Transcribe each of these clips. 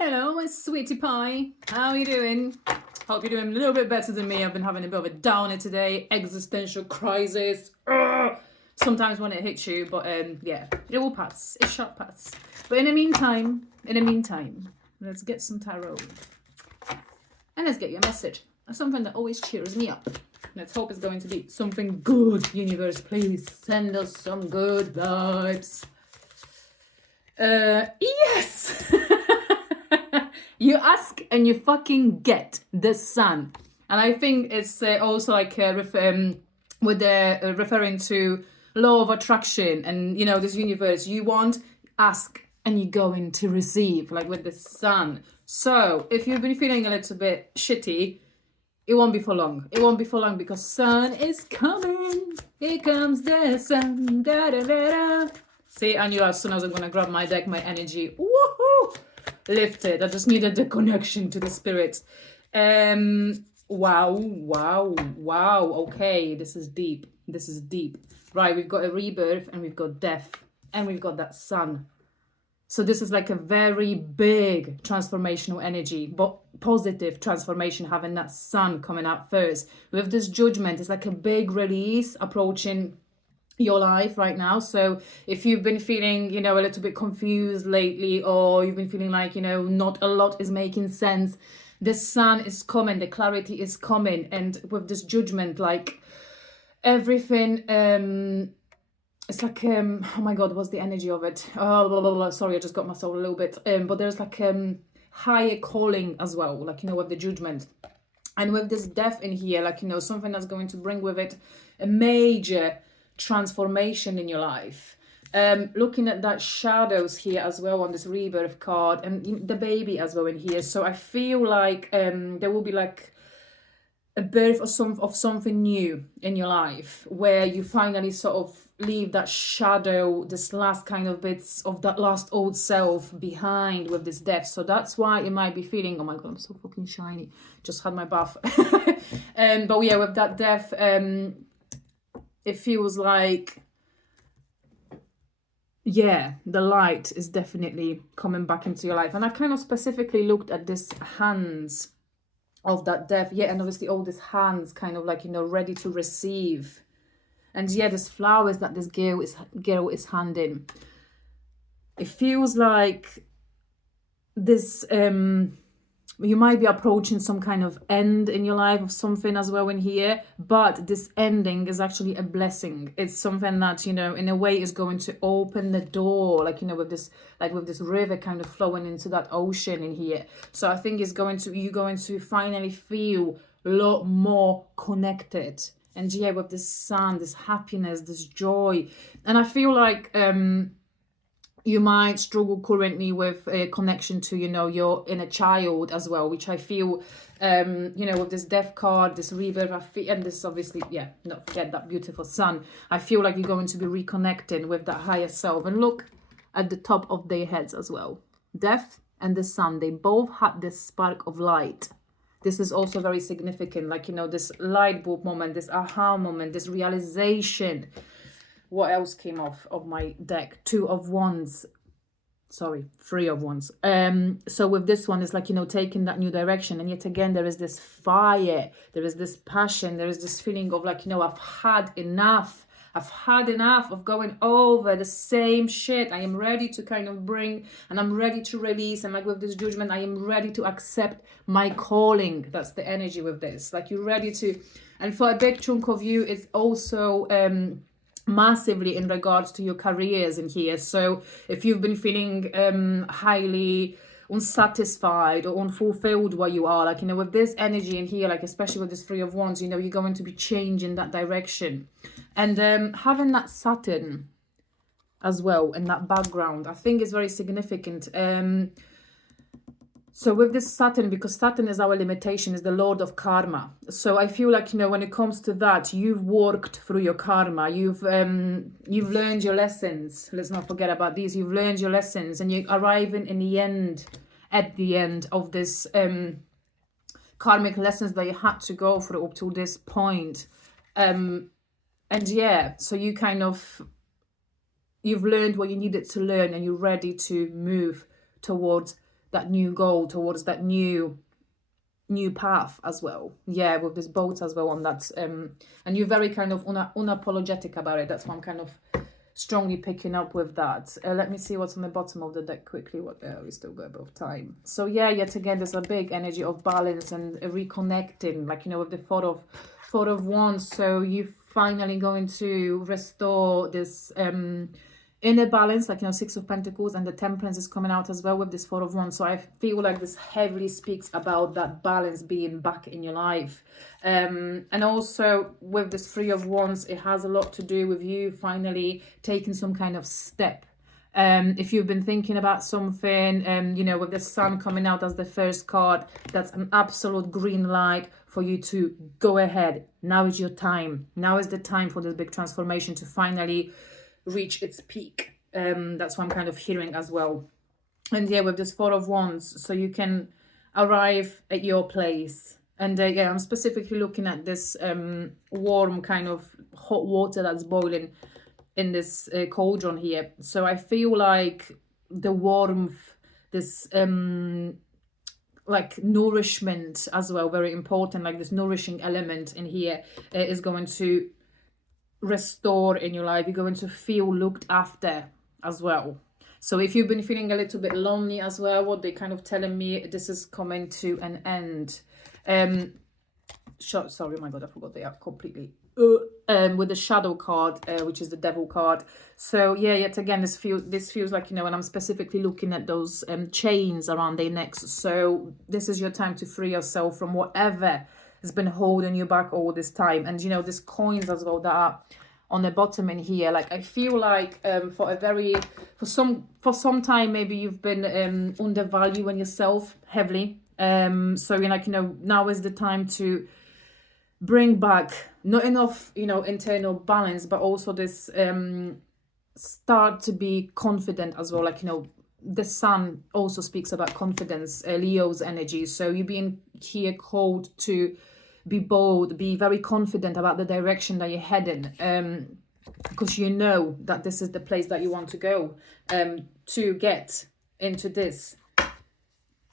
Hello, my sweetie pie. How are you doing? Hope you're doing a little bit better than me. I've been having a bit of a downer today. Existential crisis. Ugh. Sometimes when it hits you, but yeah, it will pass. It shall pass. But in the meantime, let's get some tarot. And let's get your message. Something that always cheers me up. Let's hope it's going to be something good. Universe, please send us some good vibes. Yes! You ask and you fucking get the sun. And I think it's also like referring to law of attraction and, you know, this universe. You want, ask, and you're going to receive, like with the sun. So if you've been feeling a little bit shitty, it won't be for long. It won't be for long because sun is coming. Here comes the sun. Da, da, da, da. See, I knew as soon as I'm going to grab my deck, my energy, woohoo, lifted. I just needed the connection to the spirits. Wow. Okay, this is deep. This is deep. Right, we've got a rebirth and we've got death and we've got that sun. So this is like a very big transformational energy, but positive transformation, having that sun coming out first. With this judgment, it's like a big release approaching your life right now. So if you've been feeling, you know, a little bit confused lately, or you've been feeling like, you know, not a lot is making sense, the sun is coming, the clarity is coming. And with this judgment, like everything, it's like oh my god, what's the energy of it? Oh, blah, blah, blah. Sorry, I just got myself a little bit, but there's like higher calling as well, like, you know, with the judgment. And with this death in here, like, you know, something that's going to bring with it a major transformation in your life. Looking at that shadows here as well on this rebirth card, and the baby as well in here. So I feel like there will be like a birth of something new in your life, where you finally sort of leave that shadow, this last kind of bits of that last old self behind with this death. So that's why it might be feeling, oh my god, I'm so fucking shiny, just had my bath. But yeah, with that death, it feels like, yeah, the light is definitely coming back into your life. And I kind of specifically looked at this hands of that death, yeah, and obviously all these hands kind of like, you know, ready to receive. And yeah, there's flowers that this girl is handing. It feels like this you might be approaching some kind of end in your life of something as well in here, but this ending is actually a blessing. It's something that, you know, in a way is going to open the door, like, you know, with this river kind of flowing into that ocean in here. So I think you're going to finally feel a lot more connected. And yeah, with this sun, this happiness, this joy. And I feel like you might struggle currently with a connection to, you know, your inner child as well, which I feel, you know, with this death card, this rebirth, and this obviously, yeah, not forget that beautiful sun. I feel like you're going to be reconnecting with that higher self. And look at the top of their heads as well. Death and the sun, they both had this spark of light. This is also very significant, like, you know, this light bulb moment, this aha moment, this realization. What else came off of my deck? 2 of Wands. Sorry, 3 of Wands. So with this one, it's like, you know, taking that new direction. And yet again, there is this fire. There is this passion. There is this feeling of like, you know, I've had enough. I've had enough of going over the same shit. I am ready to kind of bring, and I'm ready to release. And like with this judgment, I am ready to accept my calling. That's the energy with this. Like you're ready to, and for a big chunk of you, it's also massively in regards to your careers in here. So if you've been feeling highly unsatisfied or unfulfilled where you are, like, you know, with this energy in here, like especially with this 3 of Wands, you know, you're going to be changing that direction. And having that Saturn as well in that background, I think is very significant. So with this Saturn, because Saturn is our limitation, is the Lord of Karma. So I feel like, you know, when it comes to that, you've worked through your karma. You've learned your lessons. Let's not forget about these. You've learned your lessons, and you're arriving in the end, at the end of this karmic lessons that you had to go through up to this point. And yeah, so you kind of, you've learned what you needed to learn, and you're ready to move towards new goal, towards that new path as well. Yeah, with this boat as well on that, and you're very kind of unapologetic about it. That's what I'm kind of strongly picking up with that. Let me see what's on the bottom of the deck quickly. What we still got a bit of time. So yeah, yet again, there's a big energy of balance and reconnecting, like, you know, with the Four of Wands. So you're finally going to restore this inner balance, like, you know, Six of Pentacles, and the Temperance is coming out as well with this Four of Wands. So I feel like this heavily speaks about that balance being back in your life. And also with this Three of Wands, it has a lot to do with you finally taking some kind of step. If you've been thinking about something, you know, with the Sun coming out as the first card, that's an absolute green light for you to go ahead. Now is your time. Now is the time for this big transformation to finally reach its peak. That's what I'm kind of hearing as well. And yeah, with this Four of Wands, so you can arrive at your place. And yeah, I'm specifically looking at this warm kind of hot water that's boiling in this cauldron here. So I feel like the warmth, this like nourishment as well, very important, like this nourishing element in here is going to restore in your life. You're going to feel looked after as well. So if you've been feeling a little bit lonely as well, what they're kind of telling me, this is coming to an end. Sorry, my God, I forgot they are completely with the Shadow card, which is the Devil card. So yeah, yet again, this feels like, you know, and I'm specifically looking at those chains around their necks. So this is your time to free yourself from whatever has been holding you back all this time. And you know, these coins as well that are on the bottom in here, like I feel like for some time maybe you've been undervaluing yourself heavily. So you're like, you know, now is the time to bring back not enough, you know, internal balance, but also this start to be confident as well. Like, you know, the Sun also speaks about confidence, Leo's energy. So you're being here called to be bold, be very confident about the direction that you're heading, because you know that this is the place that you want to go, to get into this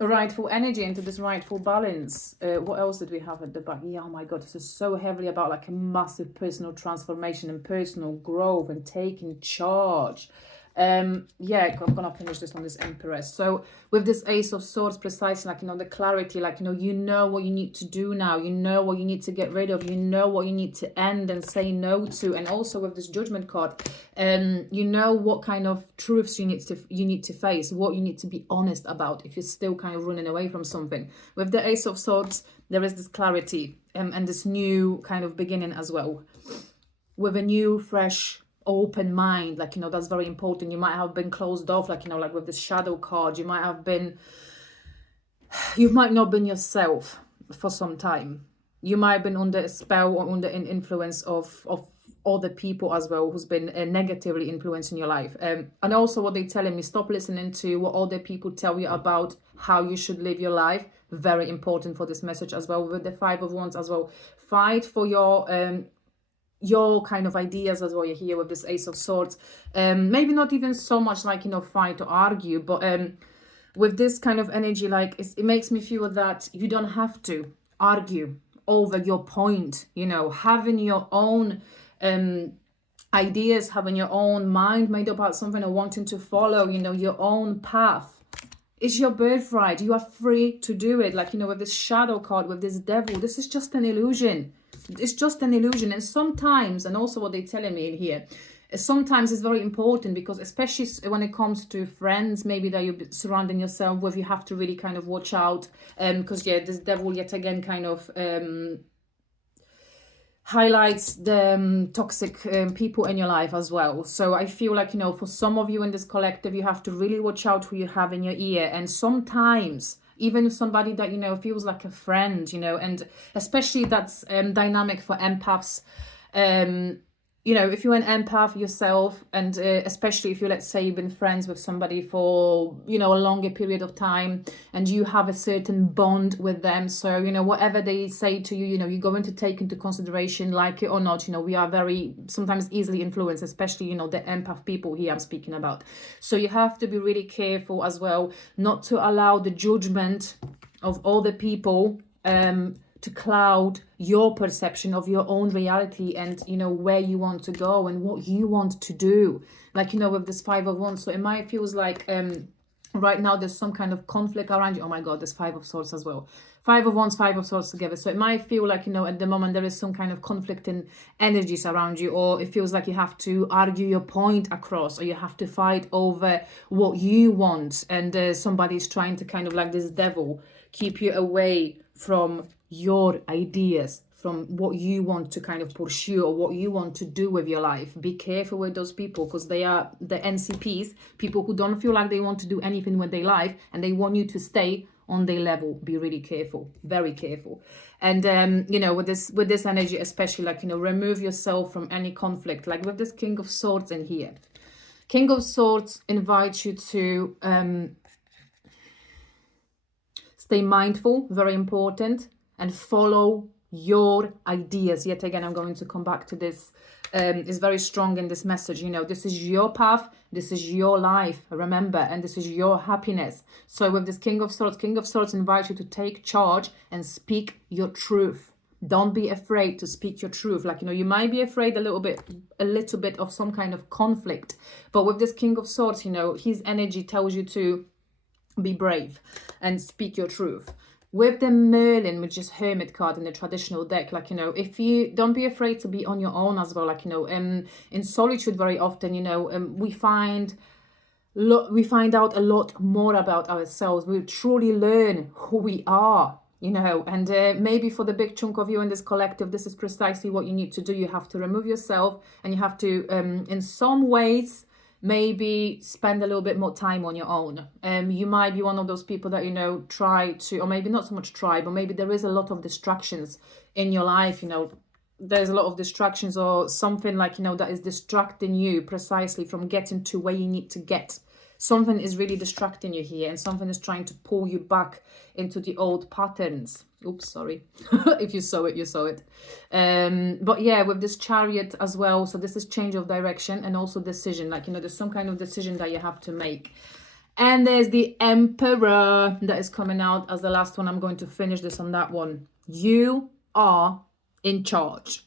rightful energy, into this rightful balance. What else did we have at the back? Yeah, oh my God, this is so heavily about like a massive personal transformation and personal growth and taking charge. Yeah, I'm gonna finish this on this Empress. So with this Ace of Swords, precisely, like, you know, the clarity, like, you know what you need to do now, you know what you need to get rid of, you know what you need to end and say no to. And also with this Judgment card, you know what kind of truths you need to face, what you need to be honest about if you're still kind of running away from something. With the Ace of Swords, there is this clarity and this new kind of beginning as well, with a new, fresh, open mind. Like, you know, that's very important. You might have been closed off, like, you know, like with this Shadow card, you might not been yourself for some time. You might have been under a spell or under an influence of other people as well, who's been negatively influencing your life. And also what they're telling me, stop listening to what other people tell you about how you should live your life. Very important for this message as well. With the Five of Wands as well, fight for your kind of ideas as well. You're here with this Ace of Swords. Maybe not even so much like, you know, fight or argue, but with this kind of energy, like it makes me feel that you don't have to argue over your point. You know, having your own ideas, having your own mind made up about something, or wanting to follow, you know, your own path is your birthright. You are free to do it. Like, you know, with this Shadow card, with this Devil, this is just an illusion. It's just an illusion. And sometimes, and also what they're telling me in here, sometimes it's very important, because especially when it comes to friends maybe that you're surrounding yourself with, you have to really kind of watch out, because yeah, this Devil yet again kind of highlights the toxic people in your life as well. So I feel like, you know, for some of you in this collective, you have to really watch out who you have in your ear. And sometimes even somebody that, you know, feels like a friend, you know, and especially that's dynamic for empaths. you know, if you're an empath yourself, and especially if you, let's say, you've been friends with somebody for, you know, a longer period of time, and you have a certain bond with them, so, you know, whatever they say to you, you know, you're going to take into consideration, like it or not. You know, we are very sometimes easily influenced, especially, you know, the empath people here I'm speaking about. So you have to be really careful as well, not to allow the judgment of other people to cloud your perception of your own reality, and, you know, where you want to go and what you want to do. Like, you know, with this 5 of Wands, so it might feels like right now there's some kind of conflict around you. Oh my god, there's 5 of Swords as well. 5 of Wands, 5 of Swords together. So it might feel like, you know, at the moment there is some kind of conflicting energies around you, or it feels like you have to argue your point across, or you have to fight over what you want, and somebody's trying to kind of, like this devil, keep you away from your ideas, from what you want to kind of pursue or what you want to do with your life. Be careful with those people, because they are the NCPs, people who don't feel like they want to do anything with their life, and they want you to stay on their level. Be really careful, very careful. And you know, with this energy especially, like, you know, remove yourself from any conflict. Like with this King of Swords in here, King of Swords invites you to stay mindful, very important, and follow your ideas. Yet again, I'm going to come back to this. Is very strong in this message. You know, this is your path, this is your life, remember, and this is your happiness. So with this King of Swords invites you to take charge and speak your truth. Don't be afraid to speak your truth. Like, you know, you might be afraid a little bit of some kind of conflict, but with this King of Swords, you know, his energy tells you to be brave and speak your truth. With the Merlin, which is Hermit card in the traditional deck, like, you know, if you don't be afraid to be on your own as well. Like, you know, in solitude very often, you know, we find out a lot more about ourselves. We truly learn who we are, you know, and maybe for the big chunk of you in this collective, this is precisely what you need to do. You have to remove yourself, and you have to, in some ways, maybe spend a little bit more time on your own. You might be one of those people that, you know, try to, or maybe not so much try, but maybe there is a lot of distractions in your life. You know, there's a lot of distractions or something, like, you know, that is distracting you precisely from getting to where you need to get. Something is really distracting you here, and something is trying to pull you back into the old patterns. Oops, sorry. If you saw it, you saw it. But yeah, with this Chariot as well, so this is change of direction and also decision. Like, you know, there's some kind of decision that you have to make. And there's the Emperor that is coming out as the last one. I'm going to finish this on that one. You are in charge.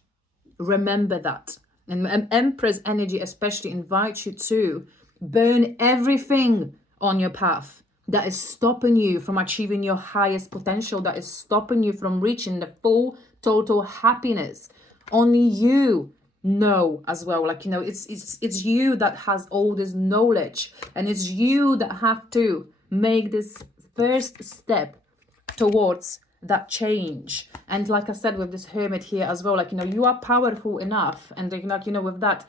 Remember that. And Empress energy especially invites you to burn everything on your path that is stopping you from achieving your highest potential, that is stopping you from reaching the full total happiness. Only you know as well. Like, you know, it's you that has all this knowledge, and it's you that have to make this first step towards that change. And like I said, with this Hermit here as well, like, you know, you are powerful enough, and like, you know, with that.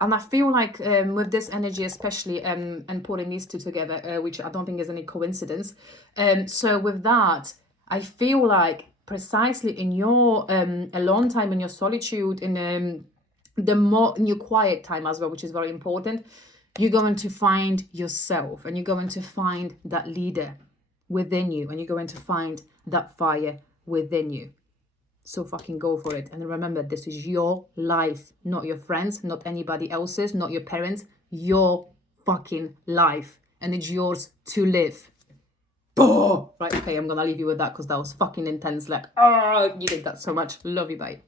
And I feel like with this energy especially, and putting these two together, which I don't think is any coincidence. So with that, I feel like precisely in your alone time, in your solitude, in in your quiet time as well, which is very important, you're going to find yourself, and you're going to find that leader within you, and you're going to find that fire within you. So fucking go for it. And remember, this is your life, not your friends, not anybody else's, not your parents, your fucking life. And it's yours to live. Right, okay, I'm gonna leave you with that because that was fucking intense. Like, oh, you did that so much. Love you, bye.